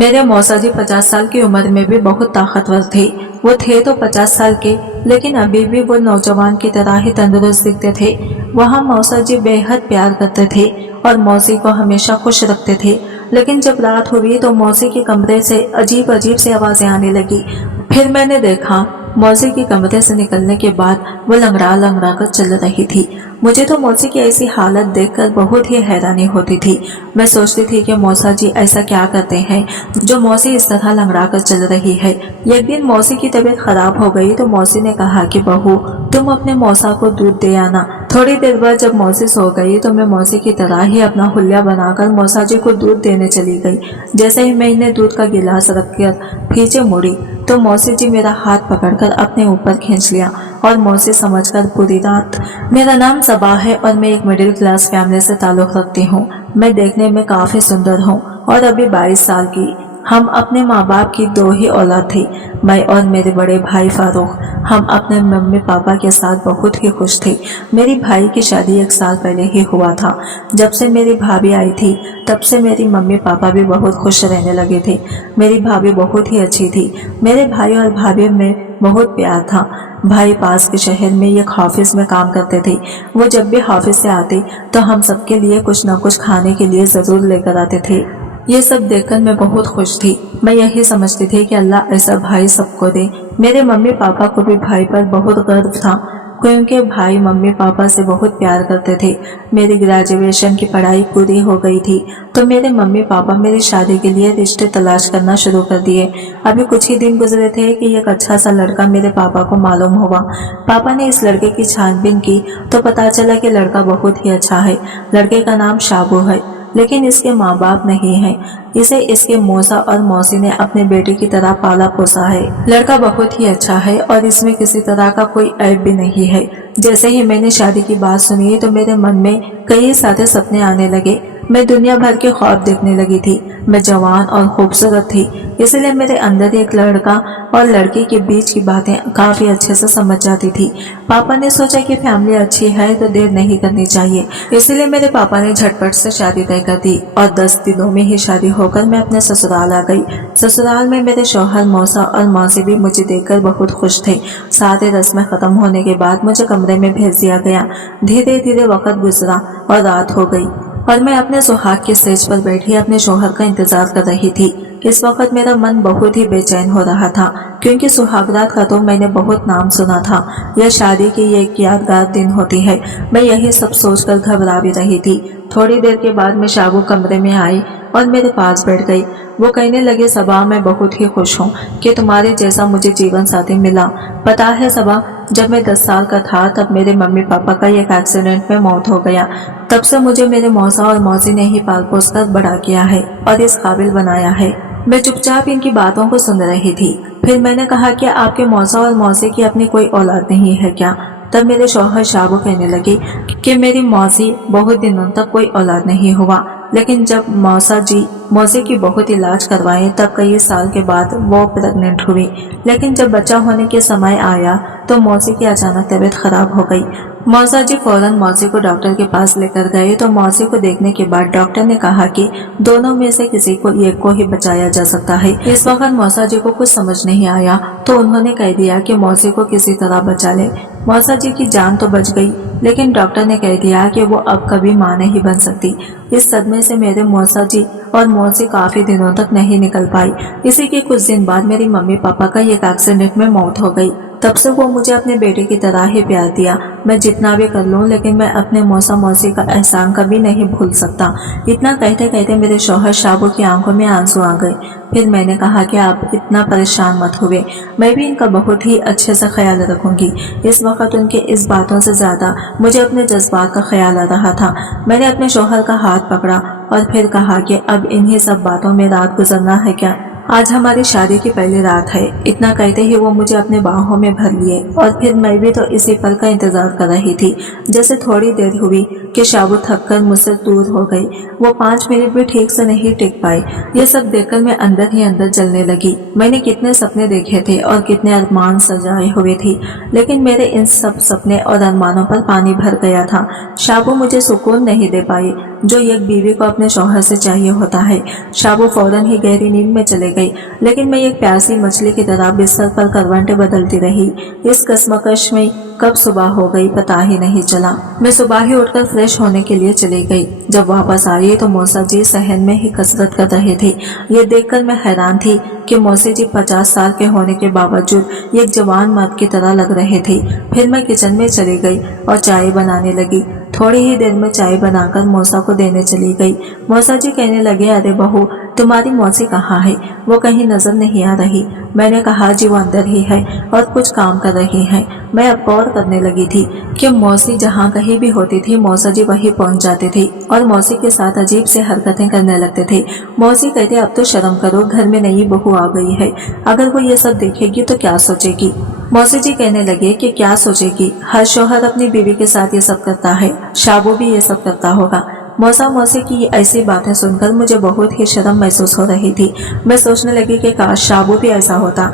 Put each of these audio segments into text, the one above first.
मेरे मौसा जी 50 साल की उम्र में भी बहुत ताकतवर थे। वो थे तो 50 साल के, लेकिन अभी भी वो नौजवान की तरह ही तंदुरुस्त दिखते थे। वहाँ मौसा जी बेहद प्यार करते थे और मौसी को हमेशा खुश रखते थे। लेकिन जब रात हुई तो मौसी के कमरे से अजीब अजीब सी आवाजें आने लगी। फिर मैंने देखा मौसी के कमरे से निकलने के बाद वो लंगड़ा लंगड़ा कर चल रही थी। मुझे तो मौसी की ऐसी हालत देखकर बहुत ही हैरानी होती थी। मैं सोचती थी कि मौसा जी ऐसा क्या करते हैं जो मौसी इस तरह लंगड़ा कर चल रही है। एक दिन मौसी की तबीयत खराब हो गई तो मौसी ने कहा कि बहू, तुम अपने मौसा को दूध दे आना। थोड़ी देर बाद जब मौसी सो गई तो मैं मौसी की तरह ही अपना हुलिया बनाकर मौसा जी को दूध देने चली गई। जैसे ही मैंने दूध का गिलास रखकर पीछे मुड़ी तो मौसी जी मेरा हाथ पकड़कर अपने ऊपर खींच लिया और मौसी समझकर पूरी रात। मेरा नाम सबा है और मैं एक मिडिल क्लास फैमिली से ताल्लुक रखती हूँ। मैं देखने में काफी सुंदर हूँ और अभी 22 साल की। हम अपने माँ बाप की 2 ही औलाद थी, मैं और मेरे बड़े भाई फारूक। हम अपने मम्मी पापा के साथ बहुत ही खुश थे। मेरी भाई की शादी 1 साल पहले ही हुआ था। जब से मेरी भाभी आई थी तब से मेरी मम्मी पापा भी बहुत खुश रहने लगे थे। मेरी भाभी बहुत ही अच्छी थी। मेरे भाई और भाभी में बहुत प्यार था। भाई पास के शहर में एक ऑफिस में काम करते थे। वो जब भी ऑफिस से आते तो हम सबके लिए कुछ न कुछ खाने के लिए जरूर लेकर आते थे। ये सब देखकर मैं बहुत खुश थी। मैं यही समझती थी कि अल्लाह ऐसा भाई सबको दे। मेरे मम्मी पापा को भी भाई पर बहुत गर्व था क्योंकि भाई मम्मी पापा से बहुत प्यार करते थे। मेरी ग्रेजुएशन की पढ़ाई पूरी हो गई थी तो मेरे मम्मी पापा मेरी शादी के लिए रिश्ते तलाश करना शुरू कर दिए। अभी कुछ ही दिन गुजरे थे कि एक अच्छा सा लड़का मेरे पापा को मालूम हुआ। पापा ने इस लड़के की छानबीन की तो पता चला कि लड़का बहुत ही अच्छा है। लड़के का नाम शाबू है, लेकिन इसके माँ बाप नहीं हैं। इसे इसके मौसा और मौसी ने अपने बेटे की तरह पाला पोसा है। लड़का बहुत ही अच्छा है और इसमें किसी तरह का कोई ऐब भी नहीं है। जैसे ही मैंने शादी की बात सुनी तो मेरे मन में कई सारे सपने आने लगे। मैं दुनिया भर के ख्वाब देखने लगी थी। मैं जवान और खूबसूरत थी, इसलिए मेरे अंदर एक लड़का और लड़की के बीच की बातें काफी अच्छे से समझ जाती थी। पापा ने सोचा कि फैमिली अच्छी है तो देर नहीं करनी चाहिए, इसलिए मेरे पापा ने झटपट से शादी तय कर दी और 10 दिनों में ही शादी होकर मैं अपने ससुराल आ गई। ससुराल में मेरे शौहर, मौसा और मौसी भी मुझे देखकर बहुत खुश थे। सारे रस्में खत्म होने के बाद मुझे कमरे में भेज दिया गया। धीरे धीरे वक्त गुजरा और रात हो गई और मैं अपने सुहाग के स्टेज पर बैठी अपने शौहर का इंतजार कर रही थी। इस वक्त मेरा मन बहुत ही बेचैन हो रहा था क्योंकि सुहागरात का तो मैंने बहुत नाम सुना था। यह शादी की एक यादगार दिन होती है। मैं यही सब सोचकर घबरा भी रही थी। थोड़ी देर के बाद मैं शाबू कमरे में आई और मेरे पास बैठ गई। वो कहने लगे, सबा, मैं बहुत ही खुश हूँ कि तुम्हारे जैसा मुझे जीवन साथी मिला। पता है सबा, जब मैं 10 साल का था तब मेरे मम्मी पापा का एक एक्सीडेंट में मौत हो गया। तब से मुझे मेरे मौसा और मौसी ने ही पाल पोस कर बड़ा किया है और इस काबिल बनाया है। मैं चुपचाप इनकी बातों को सुन रही थी। फिर मैंने कहा कि आपके मौसा और मौसी की अपनी कोई औलाद नहीं है क्या? तब मेरे शौहर शाबू कहने लगे कि मेरी मौसी बहुत दिनों तक कोई औलाद नहीं हुआ, लेकिन जब मौसा जी मौसी की बहुत इलाज करवाए तब कई साल के बाद वो प्रेग्नेंट हुई। लेकिन जब बच्चा होने के समय आया तो मौसी की अचानक तबीयत खराब हो गई। मौसा जी फौरन मौसी को डॉक्टर के पास लेकर गए तो मौसी को देखने के बाद डॉक्टर ने कहा कि दोनों में से किसी को एक को ही बचाया जा सकता है। इस वक्त मौसा जी को कुछ समझ नहीं आया तो उन्होंने कह दिया कि मौसी को किसी तरह बचा ले। मौसा जी की जान तो बच गई, लेकिन डॉक्टर ने कह दिया कि वो अब कभी मां नहीं बन सकती। इस सदमे से मेरे मौसा जी और मौसी काफी दिनों तक नहीं निकल पाई। इसी के कुछ दिन बाद मेरी मम्मी पापा का एक एक्सीडेंट में मौत हो गई। तब से वो मुझे अपने बेटे की तरह ही प्यार दिया। मैं जितना भी कर लूं, लेकिन मैं अपने मौसा मौसी का एहसान कभी नहीं भूल सकता। इतना कहते कहते मेरे शौहर शाबू की आंखों में आंसू आ गए। फिर मैंने कहा कि आप इतना परेशान मत हुए, मैं भी इनका बहुत ही अच्छे से ख्याल रखूंगी। इस वक्त उनके इस बातों से ज्यादा मुझे अपने जज्बात का ख्याल आ रहा था। मैंने अपने शौहर का हाथ पकड़ा और फिर कहा कि अब इन्हीं सब बातों में रात गुजरना है क्या? आज हमारी शादी की पहली रात है। इतना कहते ही वो मुझे अपने बाहों में भर लिए और फिर मैं भी तो इसी पल का इंतजार कर रही थी। जैसे थोड़ी देर हुई कि शाबू थक कर मुझसे दूर हो गई। वो 5 मिनट भी ठीक से नहीं टिक पाई। ये सब देखकर मैं अंदर ही अंदर जलने लगी। मैंने कितने सपने देखे थे और कितने अरमान सजाए हुए थे, लेकिन मेरे इन सब सपने और अरमानों पर पानी भर गया था। शाबू मुझे सुकून नहीं दे पाई। जो एक बीवी को अपने शौहर से चाहिए होता है। शाबू फौरन ही गहरी नींद में चले गई, लेकिन मैं एक प्यासी मछली की तरह बिस्तर पर करवटें बदलती रही। इस कश्मकश में कब सुबह हो गई पता ही नहीं चला। मैं सुबह ही उठकर फ्रेश होने के लिए चली गई। जब वापस आई तो मौसा जी सहन में ही कसरत कर रहे थे। ये देखकर मैं हैरान थी कि मौसी जी 50 साल के होने के बावजूद एक जवान मर्द की तरह लग रहे थे। फिर मैं किचन में चली गई और चाय बनाने लगी। थोड़ी ही देर में चाय बनाकर मौसा को देने चली गई। मौसा जी कहने लगे, अरे बहू, तुम्हारी मौसी कहाँ है? वो कहीं नजर नहीं आ रही। मैंने कहा, जी वो अंदर ही है और कुछ काम कर रही है। मैं अब गौर करने लगी थी कि मौसी जहाँ कहीं भी होती थी मौसा जी वहीं पहुँच जाते थे और मौसी के साथ अजीब से हरकतें करने लगते थे। मौसी कहते, अब तो शर्म करो, घर में नई बहू आ गई है, अगर वो ये सब देखेगी तो क्या सोचेगी? मौसी जी कहने लगे कि क्या सोचेगी, हर शौहर अपनी बीवी के साथ ये सब करता है, शाबू भी ये सब करता होगा। मौसा मौसी की ऐसी बातें सुनकर मुझे बहुत ही शर्म महसूस हो रही थी। मैं सोचने लगी कि काश शाबू भी ऐसा होता।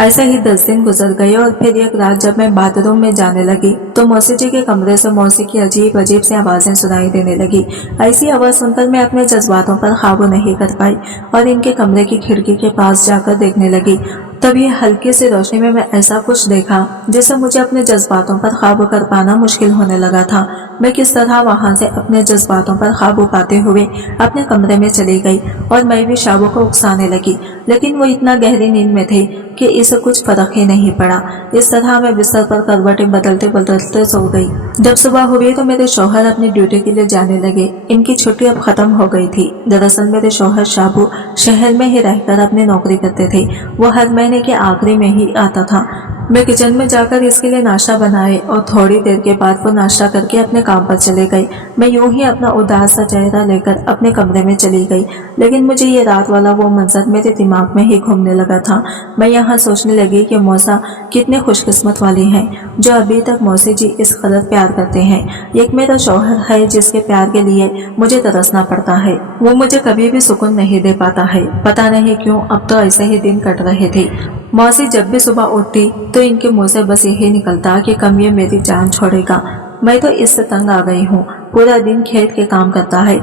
ऐसे ही 10 दिन गुजर गए और फिर एक रात जब मैं बाथरूम में जाने लगी तो मौसी जी के कमरे से मौसी की अजीब अजीब सी आवाजें सुनाई देने लगी। ऐसी आवाज सुनकर मैं अपने जज्बातों पर काबू नहीं कर पाई और इनके कमरे की खिड़की के पास जाकर देखने लगी। तभी हल्की सी रोशनी में मैं ऐसा कुछ देखा जिससे मुझे अपने जज्बातों पर काबू कर पाना मुश्किल होने लगा था। मैं किस तरह वहां से अपने जज्बातों पर काबू पाते हुए अपने कमरे में चली गई और मैं भी शाबू को उकसाने लगी, लेकिन वो इतना गहरी नींद में थे कि इसे कुछ फर्क ही नहीं पड़ा। इस तरह मैं बिस्तर पर करवटें बदलते बदलते सो गई। जब सुबह हुई तो मेरे शौहर अपनी ड्यूटी के लिए जाने लगे। इनकी छुट्टी अब खत्म हो गई थी। दरअसल मेरे शौहर शाबू शहर में ही रहकर अपनी नौकरी करते थे। वो हर महीने के आखिरी में ही आता था। मैं किचन में जाकर इसके लिए नाश्ता बनाए और थोड़ी देर के बाद वो नाश्ता करके अपने काम पर चले गए। मैं यूं ही अपना उदास सा चेहरा लेकर अपने कमरे में चली गई, लेकिन मुझे ये रात वाला वो मंजर मेरे दिमाग में ही घूमने लगा था। मैं यहाँ सोचने लगी कि मौसा कितने खुशकिस्मत वाली हैं जो अभी तक मौसी जी इस कदर प्यार करते हैं। एक मेरा शौहर है जिसके प्यार के लिए मुझे तरसना पड़ता है। वो मुझे कभी भी सुकून नहीं दे पाता है। पता नहीं क्यों अब तो ऐसे ही दिन कट रहे थे। मौसी जब भी सुबह उठती तो इनके मुंह से बस यही निकलता कि कम ये मेरी जान छोड़ेगा। मैं तो इससे तंग आ गई हूँ। पूरा दिन खेत के काम करता है,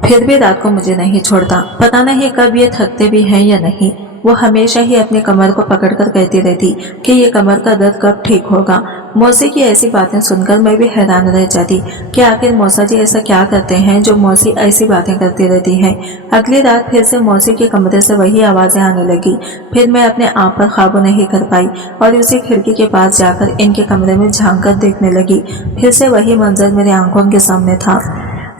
फिर भी रात को मुझे नहीं छोड़ता। पता नहीं कब ये थकते भी हैं या नहीं। वो हमेशा ही अपनी कमर को पकड़कर कहती रहती कि ये कमर का दर्द कब ठीक होगा। मौसी की ऐसी बातें सुनकर मैं भी हैरान रह जाती कि आखिर मौसा जी ऐसा क्या करते हैं जो मौसी ऐसी बातें करती रहती हैं। अगली रात फिर से मौसी के कमरे से वही आवाजें आने लगी। फिर मैं अपने आप पर काबू नहीं कर पाई और उसी खिड़की के पास जाकर इनके कमरे में झांक कर देखने लगी। फिर से वही मंजर मेरे आंखों के सामने था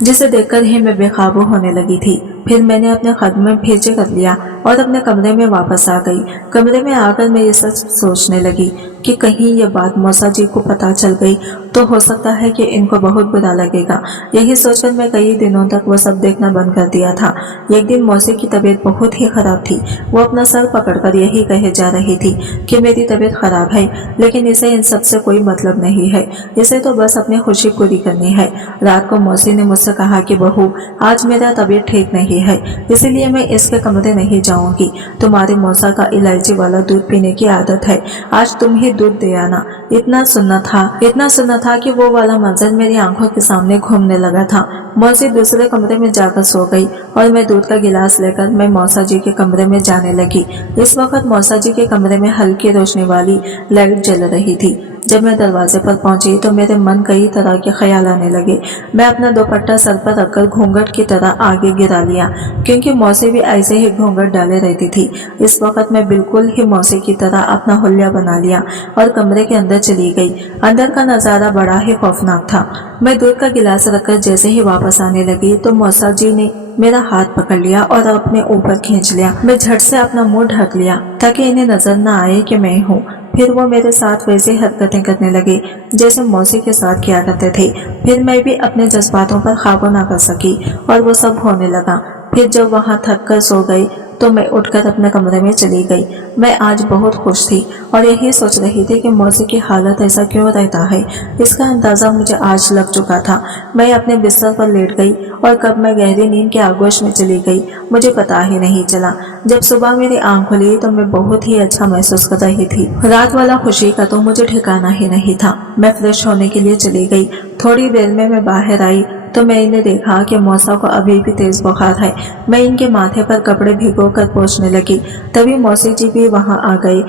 जिसे देखकर ही मैं बेकाबू होने लगी थी। फिर मैंने अपने कदम में पीछे कर लिया और अपने कमरे में वापस आ गई। कमरे में आकर मैं ये सच सोचने लगी कि कहीं ये बात मौसा जी को पता चल गई तो हो सकता है कि इनको बहुत बुरा लगेगा। यही सोचकर मैं कई दिनों तक वो सब देखना बंद कर दिया था। एक दिन मौसी की तबीयत बहुत ही खराब थी। वो अपना सर पकड़कर यही कहे जा रही थी कि मेरी तबीयत खराब है, लेकिन इसे इन सब से कोई मतलब नहीं है। इसे तो बस अपनी खुशी पूरी करनी है। रात को मौसी ने मुझसे कहा कि बहू, आज मेरा तबीयत ठीक नहीं है, इसीलिए मैं इसके कमरे नहीं जाऊंगी। तुम्हारे मौसा का इलायची वाला दूध पीने की आदत है, आज तुम ही दूध दे आना। इतना सुनना था कि वो वाला मंजर मेरी आंखों के सामने घूमने लगा था। मौसी दूसरे कमरे में जाकर सो गई और मैं दूध का गिलास लेकर मैं मौसा जी के कमरे में जाने लगी। इस वक्त मौसा जी के कमरे में हल्की रोशनी वाली लाइट जल रही थी। जब मैं दरवाजे पर पहुंची तो मेरे मन कई तरह के ख्याल आने लगे। मैं अपना दुपट्टा सर पर रखकर घूंघट की तरह आगे गिरा लिया, क्योंकि मौसी भी ऐसे ही घूंघट डाले रहती थी। इस वक्त मैं बिल्कुल ही मौसी की तरह अपना हुलिया बना लिया और कमरे के अंदर चली गई। अंदर का नजारा बड़ा ही खौफनाक था। मैं दूध का गिलास रखकर जैसे ही वापस आने लगी तो मौसा जी ने मेरा हाथ पकड़ लिया और अपने ऊपर खींच लिया। मैं झट से अपना मुंह ढक लिया ताकि इन्हें नजर न आए कि मैं हूँ। फिर वो मेरे साथ वैसे हरकतें करने लगे जैसे मौसी के साथ किया करते थे। फिर मैं भी अपने जज्बातों पर काबू ना कर सकी और वो सब होने लगा। फिर जब वहाँ थक कर सो गई तो मैं उठकर अपने कमरे में चली गई। मैं आज बहुत खुश थी और यही सोच रही थी कि मौसी की हालत ऐसा क्यों रहता है। इसका अंदाजा मुझे आज लग चुका था। मैं अपने बिस्तर पर लेट गई और कब मैं गहरी नींद के आगोश में चली गई मुझे पता ही नहीं चला। जब सुबह मेरी आंख खुली तो मैं बहुत ही अच्छा महसूस कर रही थी। रात वाला खुशी का तो मुझे ठिकाना ही नहीं था। मैं फ्रेश होने के लिए चली गई। थोड़ी देर में मैं बाहर आई तो मैंने देखा कि मौसा को अभी भी तेज बुखार है। मैं इनके माथे पर कपड़े भिगो कर पोंछने लगी, तभी मौसी जी भी वहां आ गए।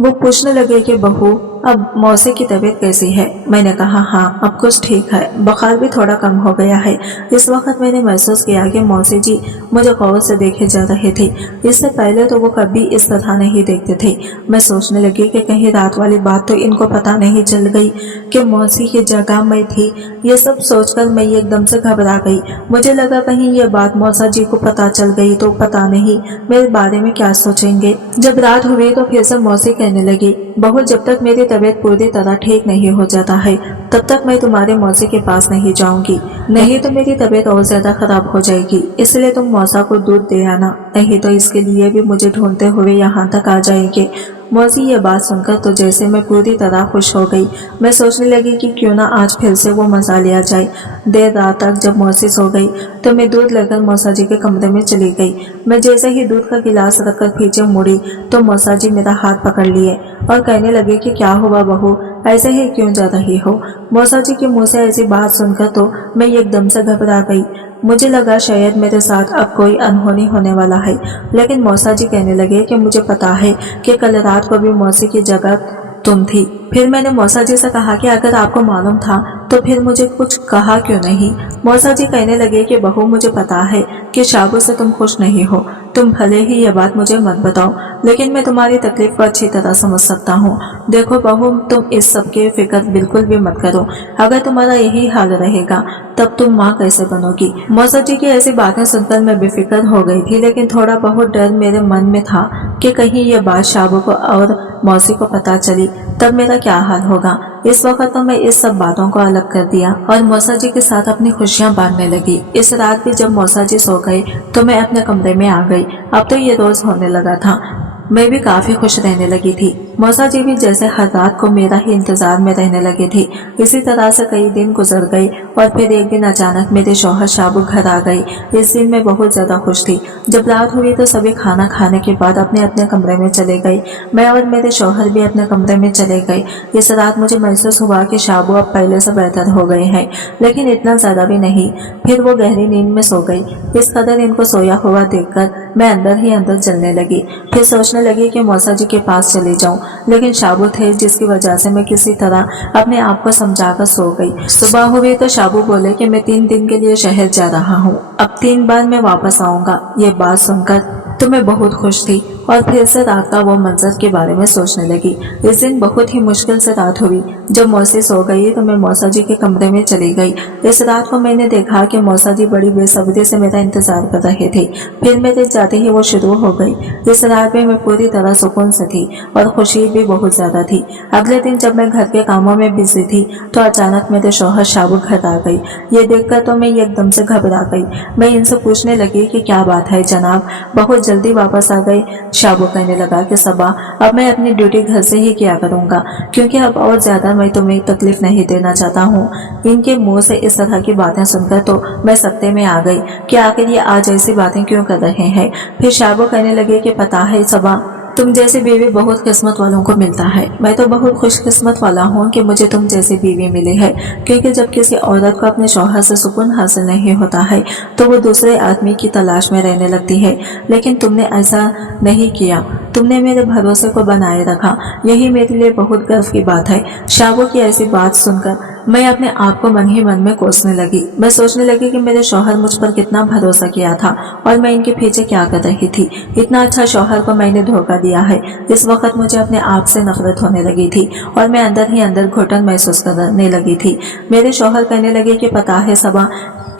वो पूछने लगे कि बहू, अब मौसी की तबीयत कैसी है? मैंने कहा हाँ, अब कुछ ठीक है, बुखार भी थोड़ा कम हो गया है। इस वक्त मैंने महसूस किया कि मौसी जी मुझे गौर से देखे जा रहे थे। इससे पहले तो वो कभी इस तरह नहीं देखते थे। मैं सोचने लगी कि कहीं रात वाली बात तो इनको पता नहीं चल गई कि मौसी की जगह मैं थी। ये सब सोचकर मैं एकदम से घबरा गई। मुझे लगा कहीं ये बात मौसा जी को पता चल गई तो पता नहीं मेरे बारे में क्या सोचेंगे। जब रात हुई तो फिर से मौसी कहने लगी, बहू, जब तक मेरी तबीयत पूरी तरह ठीक नहीं हो जाता है तब तक मैं तुम्हारे मौसी के पास नहीं जाऊंगी, नहीं तो मेरी तबीयत और ज्यादा खराब हो जाएगी। इसलिए तुम मौसा को दूध दे आना, नहीं तो इसके लिए भी मुझे ढूंढते हुए यहाँ तक आ जाएंगे। मौसी ये बात सुनकर तो जैसे मैं पूरी तरह खुश हो गई। मैं सोचने लगी कि क्यों ना आज फिर से वो मजा लिया जाए। देर रात तक जब मौसी सो गई तो मैं दूध लेकर मौसा जी के कमरे में चली गई। मैं जैसे ही दूध का गिलास रखकर पीछे मुड़ी तो मौसा जी मेरा हाथ पकड़ लिए और कहने लगे कि क्या हुआ बहू, ऐसे ही क्यों जा रही हो? मौसा जी के मुंह से ऐसी बात सुनकर तो मैं एकदम से घबरा गई। मुझे लगा शायद मेरे साथ अब कोई अनहोनी होने वाला है, लेकिन मौसा जी कहने लगे कि मुझे पता है कि कल रात को भी मौसी की जगह तुम थी। फिर मैंने मौसा जी से कहा कि अगर आपको मालूम था तो फिर मुझे कुछ कहा क्यों नहीं? मौसा जी कहने लगे कि बहू, मुझे पता है कि शाबू से तुम खुश नहीं हो। तुम भले ही ये बात मुझे मत बताओ, लेकिन मैं तुम्हारी तकलीफ को अच्छी तरह समझ सकता हूँ। देखो बहू, तुम इस सब की फिक्र बिल्कुल भी मत करो। अगर तुम्हारा यही हाल रहेगा तब तुम माँ कैसे बनोगी? मौसा जी की ऐसी बातें सुनकर मैं बेफिक्र हो गई थी, लेकिन थोड़ा बहुत डर मेरे मन में था कि कहीं ये बात शाबू को और मौसी को पता चली तब मेरा क्या हाल होगा। इस वक्त तो मैं इस सब बातों को अलग कर दिया और मौसा जी के साथ अपनी खुशियां बांटने लगी। इस रात भी जब मौसा जी सो गए तो मैं अपने कमरे में आ गई। अब तो ये रोज होने लगा था। मैं भी काफी खुश रहने लगी थी। मौसा जी भी जैसे हर रात को मेरा ही इंतजार में रहने लगे थे। इसी तरह से कई दिन गुजर गए और फिर एक दिन अचानक मेरे शौहर शाबू घर आ गए। इस दिन मैं बहुत ज्यादा खुश थी। जब रात हुई तो सभी खाना खाने के बाद अपने अपने कमरे में चले गए। मैं और मेरे शौहर भी अपने कमरे में चले गए। इस रात मुझे महसूस हुआ कि शाबू अब पहले से बेहतर हो गए हैं, लेकिन इतना ज्यादा भी नहीं। फिर वो गहरी नींद में सो गई। इस कदर इनको सोया हुआ देखकर मैं अंदर ही अंदर जलने लगी। फिर सोचने लगी कि मौसा जी के पास चली जाऊं, लेकिन शाबू थे जिसकी वजह से मैं किसी तरह अपने आप को समझाकर सो गई। सुबह हुई तो शाबू बोले कि मैं 3 दिन के लिए शहर जा रहा हूँ, अब 3 बार मैं वापस आऊंगा। ये बात सुनकर तो मैं बहुत खुश थी और फिर से रात का वो मंजर के बारे में सोचने लगी। इस दिन बहुत ही मुश्किल से रात हुई। जब मौसी सो गई तो मैं मौसा जी के कमरे में चली गई। इस रात को मैंने देखा कि मौसा जी बड़ी बेसब्री से मेरा इंतजार कर रहे थे। फिर मेरे जाते ही वो शुरू हो गई। इस रात में मैं पूरी तरह सुकून से थी और खुशी भी बहुत ज्यादा थी। अगले दिन जब मैं घर के कामों में बिजी थी तो अचानक मेरे शौहर शाबू घर आ गई। ये देखकर तो मैं एकदम से घबरा गई। मैं इनसे पूछने लगी कि क्या बात है जनाब, बहुत जल्दी वापस आ गए? शाबू कहने लगा कि सबा, अब मैं अपनी ड्यूटी घर से ही किया करूंगा, क्योंकि अब और ज्यादा मैं तुम्हें तकलीफ नहीं देना चाहता हूँ। इनके मुंह से इस तरह की बातें सुनकर तो मैं सत्ते में आ गई कि आखिर ये आज ऐसी बातें क्यों कर रहे हैं। फिर शाबू कहने लगे कि पता है सबा, तुम जैसी बीवी बहुत किस्मत वालों को मिलता है। मैं तो बहुत खुशकिस्मत वाला हूँ कि मुझे तुम जैसी बीवी मिली है, क्योंकि जब किसी औरत को अपने शौहर से सुकून हासिल नहीं होता है तो वो दूसरे आदमी की तलाश में रहने लगती है। लेकिन तुमने ऐसा नहीं किया, तुमने मेरे भरोसे को बनाए रखा। यही मेरे लिए बहुत गर्व की बात है। शाबू की ऐसी बात सुनकर मैं अपने आप को मन ही मन में कोसने लगी। मैं सोचने लगी कि मेरे शौहर मुझ पर कितना भरोसा किया था और मैं इनके पीछे क्या कर रही थी। इतना अच्छा शौहर को मैंने धोखा दिया है। इस वक्त मुझे अपने आप से नफरत होने लगी थी और मैं अंदर ही अंदर घुटन महसूस करने लगी थी। मेरे शौहर कहने लगे कि पता है सबा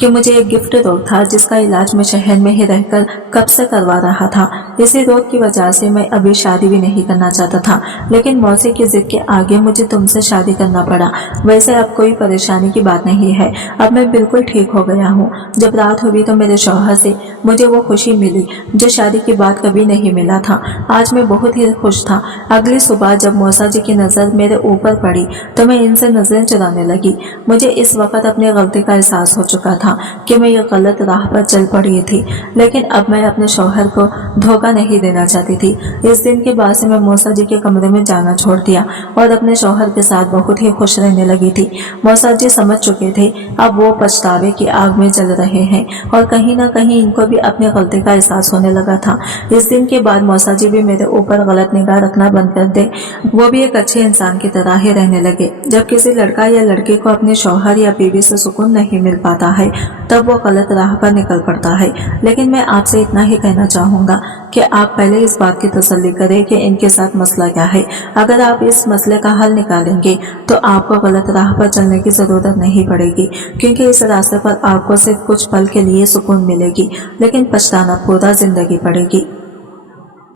कि मुझे एक गिफ्ट रोग था जिसका इलाज मैं शहर में ही रहकर कब से करवा रहा था। इसी रोग की वजह से मैं अभी शादी भी नहीं करना चाहता था, लेकिन मौसी की जिद के आगे मुझे तुमसे शादी करना पड़ा। वैसे अब कोई परेशानी की बात नहीं है, अब मैं बिल्कुल ठीक हो गया हूँ। जब रात हुई तो मेरे शौहर से मुझे वो खुशी मिली जो शादी की बात कभी नहीं मिला था। आज मैं बहुत ही खुश था। अगली सुबह जब मौसा जी की नजर मेरे ऊपर पड़ी तो मैं इनसे नजरें चुराने लगी। मुझे इस वक्त अपनी गलती का एहसास हो चुका था। था कि मैं ये गलत राह पर चल पड़ी थी, लेकिन अब मैं अपने शौहर को धोखा नहीं देना चाहती थी। इस दिन के बाद से मैं मौसा जी के कमरे में जाना छोड़ दिया और अपने शौहर के साथ बहुत ही खुश रहने लगी थी। मौसा जी समझ चुके थे अब वो पछतावे की आग में जल रहे हैं और कहीं ना कहीं इनको भी अपनी गलती का एहसास होने लगा था। इस दिन के बाद मौसा जी भी मेरे ऊपर गलत निगाह रखना बंद कर दे, वो भी एक अच्छे इंसान की तरह ही रहने लगे। जब किसी लड़का या लड़की को अपने शौहर या बीवी से सुकून नहीं मिल पाता है तब वो गलत राह पर निकल पड़ता है। लेकिन मैं आपसे इतना ही कहना चाहूंगा कि आप पहले इस बात की तसल्ली करें कि इनके साथ मसला क्या है। अगर आप इस मसले का हल निकालेंगे तो आपको गलत राह पर चलने की जरूरत नहीं पड़ेगी, क्योंकि इस रास्ते पर आपको सिर्फ कुछ पल के लिए सुकून मिलेगी, लेकिन पछताना पूरा जिंदगी पड़ेगी।